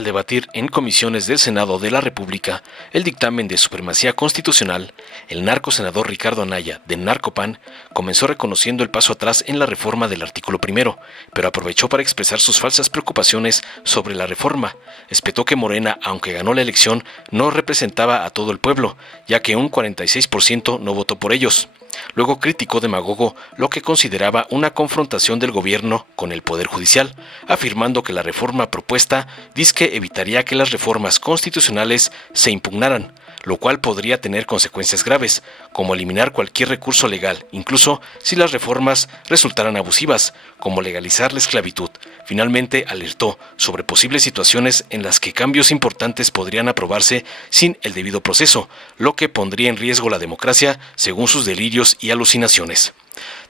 Al debatir en comisiones del Senado de la República el dictamen de supremacía constitucional, el narcosenador Ricardo Anaya, del Narcopan, comenzó reconociendo el paso atrás en la reforma del artículo primero, pero aprovechó para expresar sus falsas preocupaciones sobre la reforma. Espetó que Morena, aunque ganó la elección, no representaba a todo el pueblo, ya que un 46% no votó por ellos. Luego criticó demagogo lo que consideraba una confrontación del gobierno con el Poder Judicial, afirmando que la reforma propuesta dizque evitaría que las reformas constitucionales se impugnaran, lo cual podría tener consecuencias graves, como eliminar cualquier recurso legal, incluso si las reformas resultaran abusivas, como legalizar la esclavitud. Finalmente alertó sobre posibles situaciones en las que cambios importantes podrían aprobarse sin el debido proceso, lo que pondría en riesgo la democracia según sus delirios y alucinaciones.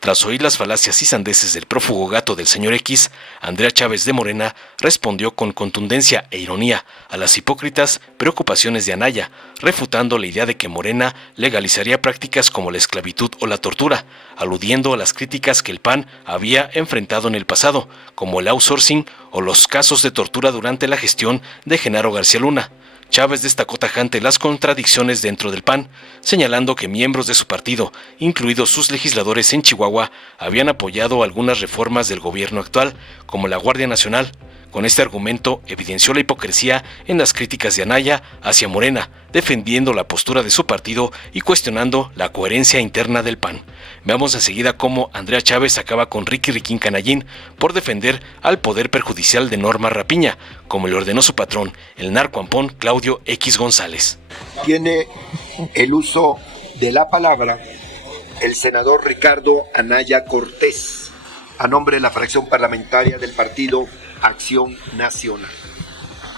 Tras oír las falacias y sandeces del prófugo gato del señor X, Andrea Chávez de Morena respondió con contundencia e ironía a las hipócritas preocupaciones de Anaya, refutando la idea de que Morena legalizaría prácticas como la esclavitud o la tortura, aludiendo a las críticas que el PAN había enfrentado en el pasado, como el outsourcing o los casos de tortura durante la gestión de Genaro García Luna. Chávez destacó tajante las contradicciones dentro del PAN, señalando que miembros de su partido, incluidos sus legisladores en Chihuahua, habían apoyado algunas reformas del gobierno actual, como la Guardia Nacional. Con este argumento evidenció la hipocresía en las críticas de Anaya hacia Morena, defendiendo la postura de su partido y cuestionando la coherencia interna del PAN. Veamos enseguida cómo Andrea Chávez acaba con Ricky Riquín Canallín por defender al poder perjudicial de Norma Rapiña, como le ordenó su patrón, el narcoampón Claudio X González. Tiene el uso de la palabra el senador Ricardo Anaya Cortés, a nombre de la fracción parlamentaria del Partido Acción Nacional.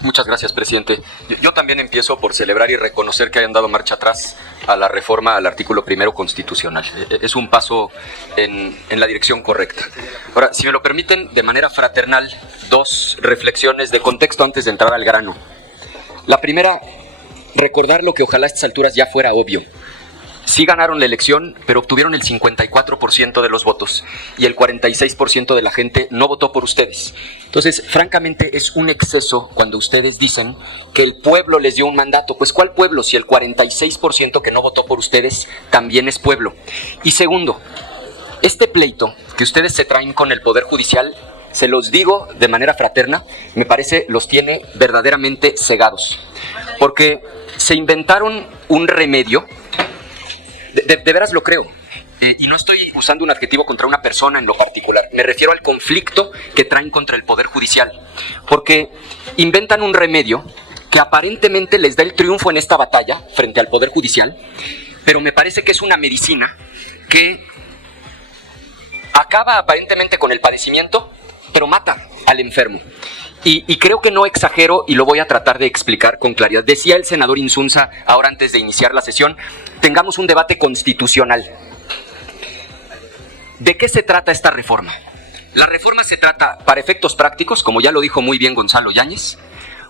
Muchas gracias, presidente. Yo también empiezo por celebrar y reconocer que hayan dado marcha atrás a la reforma al artículo primero constitucional. Es un paso en la dirección correcta. Ahora, si me lo permiten, de manera fraternal, dos reflexiones de contexto antes de entrar al grano. La primera, recordar lo que ojalá a estas alturas ya fuera obvio. Sí ganaron la elección, pero obtuvieron el 54% de los votos y el 46% de la gente no votó por ustedes. Entonces, francamente, es un exceso cuando ustedes dicen que el pueblo les dio un mandato. Pues, ¿cuál pueblo? Si el 46% que no votó por ustedes también es pueblo. Y segundo, este pleito que ustedes se traen con el Poder Judicial, se los digo de manera fraterna, me parece los tiene verdaderamente cegados. Porque se inventaron un remedio. De veras lo creo, y no estoy usando un adjetivo contra una persona en lo particular, me refiero al conflicto que traen contra el Poder Judicial, porque inventan un remedio que aparentemente les da el triunfo en esta batalla frente al Poder Judicial, pero me parece que es una medicina que acaba aparentemente con el padecimiento, pero mata al enfermo. Y creo que no exagero y lo voy a tratar de explicar con claridad. Decía el senador Insunza, ahora antes de iniciar la sesión, tengamos un debate constitucional. ¿De qué se trata esta reforma? La reforma se trata, para efectos prácticos, como ya lo dijo muy bien Gonzalo Yáñez,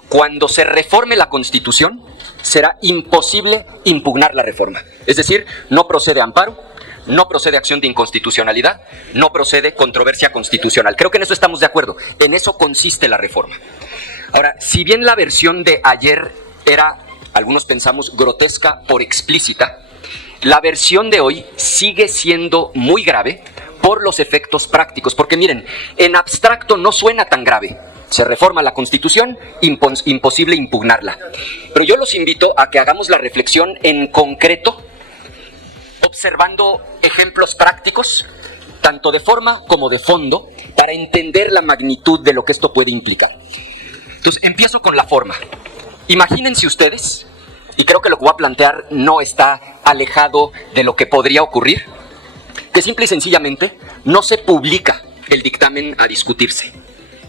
cuando se reforme la Constitución, será imposible impugnar la reforma. Es decir, no procede amparo, no procede acción de inconstitucionalidad, no procede controversia constitucional. Creo que en eso estamos de acuerdo. En eso consiste la reforma. Ahora, si bien la versión de ayer era, algunos pensamos, grotesca por explícita, la versión de hoy sigue siendo muy grave por los efectos prácticos. Porque miren, en abstracto no suena tan grave. Se reforma la Constitución, imposible impugnarla. Pero yo los invito a que hagamos la reflexión en concreto, observando ejemplos prácticos, tanto de forma como de fondo, para entender la magnitud de lo que esto puede implicar. Entonces, empiezo con la forma. Imagínense ustedes, y creo que lo que voy a plantear no está alejado de lo que podría ocurrir, que simple y sencillamente no se publica el dictamen a discutirse.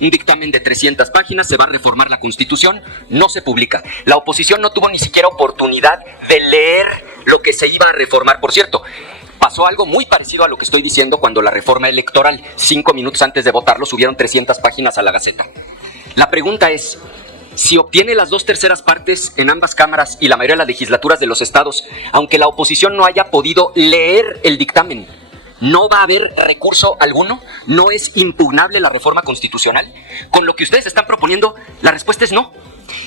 Un dictamen de 300 páginas, se va a reformar la Constitución, no se publica. La oposición no tuvo ni siquiera oportunidad de leer lo que se iba a reformar. Por cierto, pasó algo muy parecido a lo que estoy diciendo cuando la reforma electoral, 5 minutos antes de votarlo, subieron 300 páginas a la Gaceta. La pregunta es, si obtiene las 2/3 partes en ambas cámaras y la mayoría de las legislaturas de los estados, aunque la oposición no haya podido leer el dictamen, no va a haber recurso alguno, no es impugnable la reforma constitucional. Con lo que ustedes están proponiendo, la respuesta es no.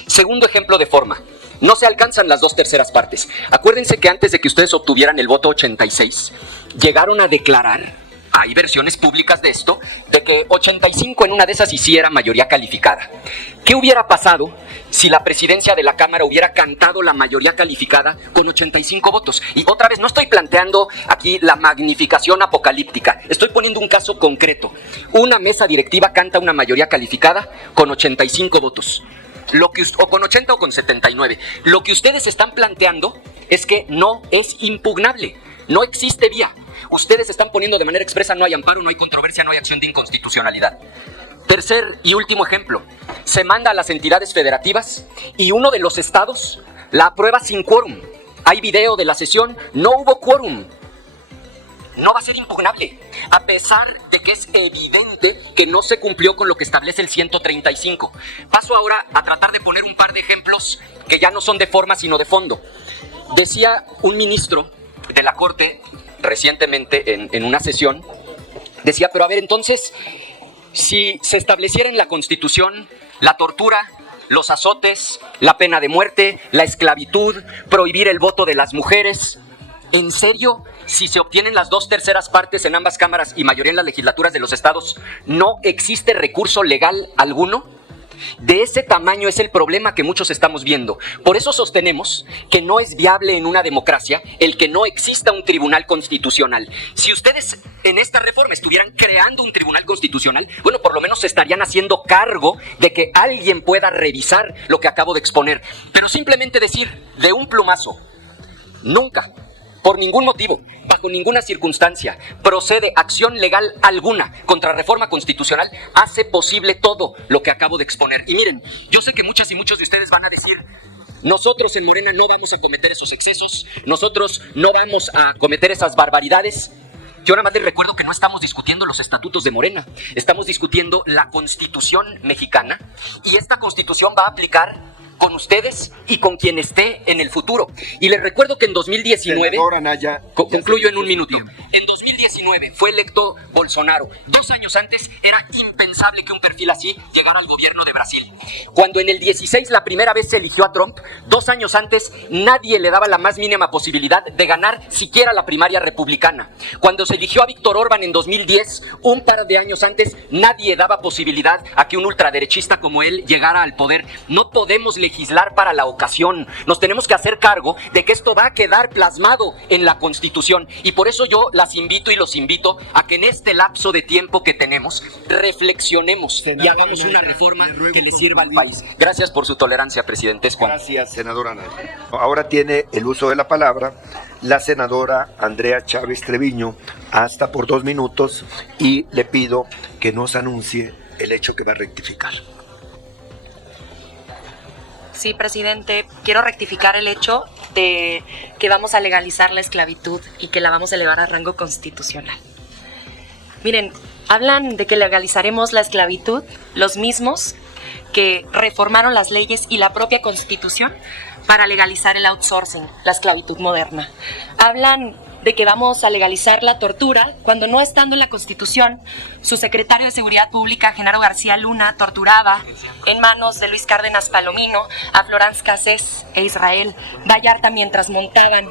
Segundo ejemplo de forma. No se alcanzan las 2/3 partes. Acuérdense que antes de que ustedes obtuvieran el voto 86, llegaron a declarar, hay versiones públicas de esto, de que 85 en una de esas hiciera mayoría calificada. ¿Qué hubiera pasado si la presidencia de la Cámara hubiera cantado la mayoría calificada con 85 votos? Y otra vez, no estoy planteando aquí la magnificación apocalíptica, estoy poniendo un caso concreto. Una mesa directiva canta una mayoría calificada con 85 votos. O con 80 o con 79. Lo que ustedes están planteando es que no es impugnable, no existe vía. Ustedes están poniendo de manera expresa: no hay amparo, no hay controversia, no hay acción de inconstitucionalidad. Tercer y último ejemplo, se manda a las entidades federativas y uno de los estados la aprueba sin quórum. Hay video de la sesión, no hubo quórum. No va a ser impugnable, a pesar de que es evidente que no se cumplió con lo que establece el 135. Paso ahora a tratar de poner un par de ejemplos que ya no son de forma sino de fondo. Decía un ministro de la Corte recientemente en una sesión, decía, pero a ver, entonces, si se estableciera en la Constitución la tortura, los azotes, la pena de muerte, la esclavitud, prohibir el voto de las mujeres, ¿en serio? Si se obtienen las 2/3 partes en ambas cámaras y mayoría en las legislaturas de los estados, ¿no existe recurso legal alguno? De ese tamaño es el problema que muchos estamos viendo. Por eso sostenemos que no es viable en una democracia el que no exista un tribunal constitucional. Si ustedes en esta reforma estuvieran creando un tribunal constitucional, bueno, por lo menos se estarían haciendo cargo de que alguien pueda revisar lo que acabo de exponer. Pero simplemente decir de un plumazo, nunca, por ningún motivo, bajo ninguna circunstancia, procede acción legal alguna contra reforma constitucional, hace posible todo lo que acabo de exponer. Y miren, yo sé que muchas y muchos de ustedes van a decir: nosotros en Morena no vamos a cometer esos excesos, nosotros no vamos a cometer esas barbaridades. Yo nada más les recuerdo que no estamos discutiendo los estatutos de Morena, estamos discutiendo la Constitución mexicana, y esta Constitución va a aplicar con ustedes y con quien esté en el futuro. Y les recuerdo que en 2019... Anaya, concluyo en un minuto. En 2019 fue electo Bolsonaro. 2 años antes era impensable que un perfil así llegara al gobierno de Brasil. Cuando en el 16 la primera vez se eligió a Trump, 2 años antes nadie le daba la más mínima posibilidad de ganar siquiera la primaria republicana. Cuando se eligió a Víctor Orbán en 2010, un par de años antes, nadie daba posibilidad a que un ultraderechista como él llegara al poder. No podemos legislar para la ocasión. Nos tenemos que hacer cargo de que esto va a quedar plasmado en la Constitución. Y por eso yo las invito y los invito a que en este lapso de tiempo que tenemos reflexionemos y hagamos una reforma que le sirva al país. Gracias por su tolerancia, presidente. Gracias, senadora Anaya. Ahora tiene el uso de la palabra la senadora Andrea Chávez Treviño, hasta por 2 minutos, y le pido que nos anuncie el hecho que va a rectificar. Sí, presidente, quiero rectificar el hecho de que vamos a legalizar la esclavitud y que la vamos a elevar a rango constitucional. Miren, hablan de que legalizaremos la esclavitud los mismos que reformaron las leyes y la propia Constitución para legalizar el outsourcing, la esclavitud moderna. Hablan de que vamos a legalizar la tortura, cuando no estando en la Constitución, su secretario de Seguridad Pública, Genaro García Luna, torturaba en manos de Luis Cárdenas Palomino a Florence Cassés e Israel Vallarta mientras montaban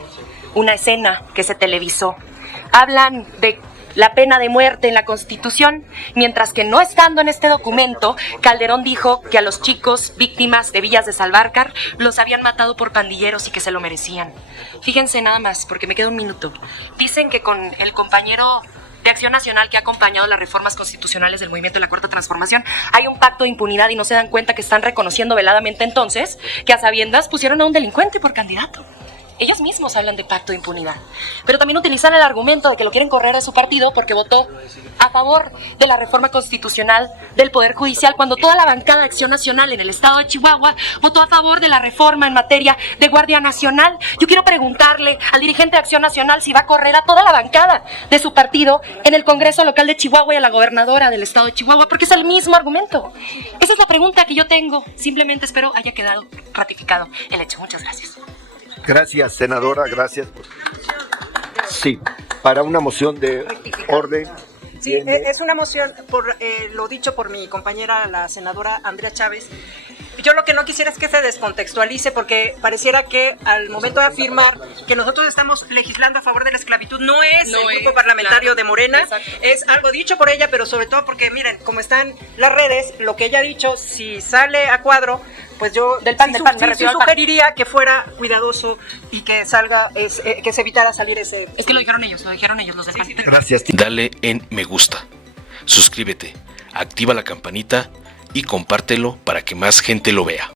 una escena que se televisó. Hablan de la pena de muerte en la Constitución, mientras que no estando en este documento, Calderón dijo que a los chicos víctimas de Villas de Salvarcar los habían matado por pandilleros y que se lo merecían. Fíjense nada más, porque me queda un minuto. Dicen que con el compañero de Acción Nacional que ha acompañado las reformas constitucionales del movimiento de la Cuarta Transformación, hay un pacto de impunidad y no se dan cuenta que están reconociendo veladamente entonces que a sabiendas pusieron a un delincuente por candidato. Ellos mismos hablan de pacto de impunidad, pero también utilizan el argumento de que lo quieren correr de su partido porque votó a favor de la reforma constitucional del Poder Judicial, cuando toda la bancada de Acción Nacional en el estado de Chihuahua votó a favor de la reforma en materia de Guardia Nacional. Yo quiero preguntarle al dirigente de Acción Nacional si va a correr a toda la bancada de su partido en el Congreso local de Chihuahua y a la gobernadora del estado de Chihuahua, porque es el mismo argumento. Esa es la pregunta que yo tengo. Simplemente espero haya quedado ratificado el hecho. Muchas gracias. Gracias, senadora, gracias. Sí. para una moción de orden. Sí, Tiene- es una moción por lo dicho por mi compañera, la senadora Andrea Chávez. Yo lo que no quisiera es que se descontextualice, porque pareciera que al momento de afirmar que nosotros estamos legislando a favor de la esclavitud, no es No el es, grupo parlamentario claro. de Morena, Exacto. es algo dicho por ella, pero sobre todo porque, miren, como están las redes, lo que ella ha dicho, si sale a cuadro, pues yo Del PAN, me sí refiero al PAN. sugeriría que fuera cuidadoso y que salga, que se evitara salir ese... Es que lo dijeron ellos los del PAN. Gracias. Dale en me gusta, suscríbete, activa la campanita y compártelo para que más gente lo vea.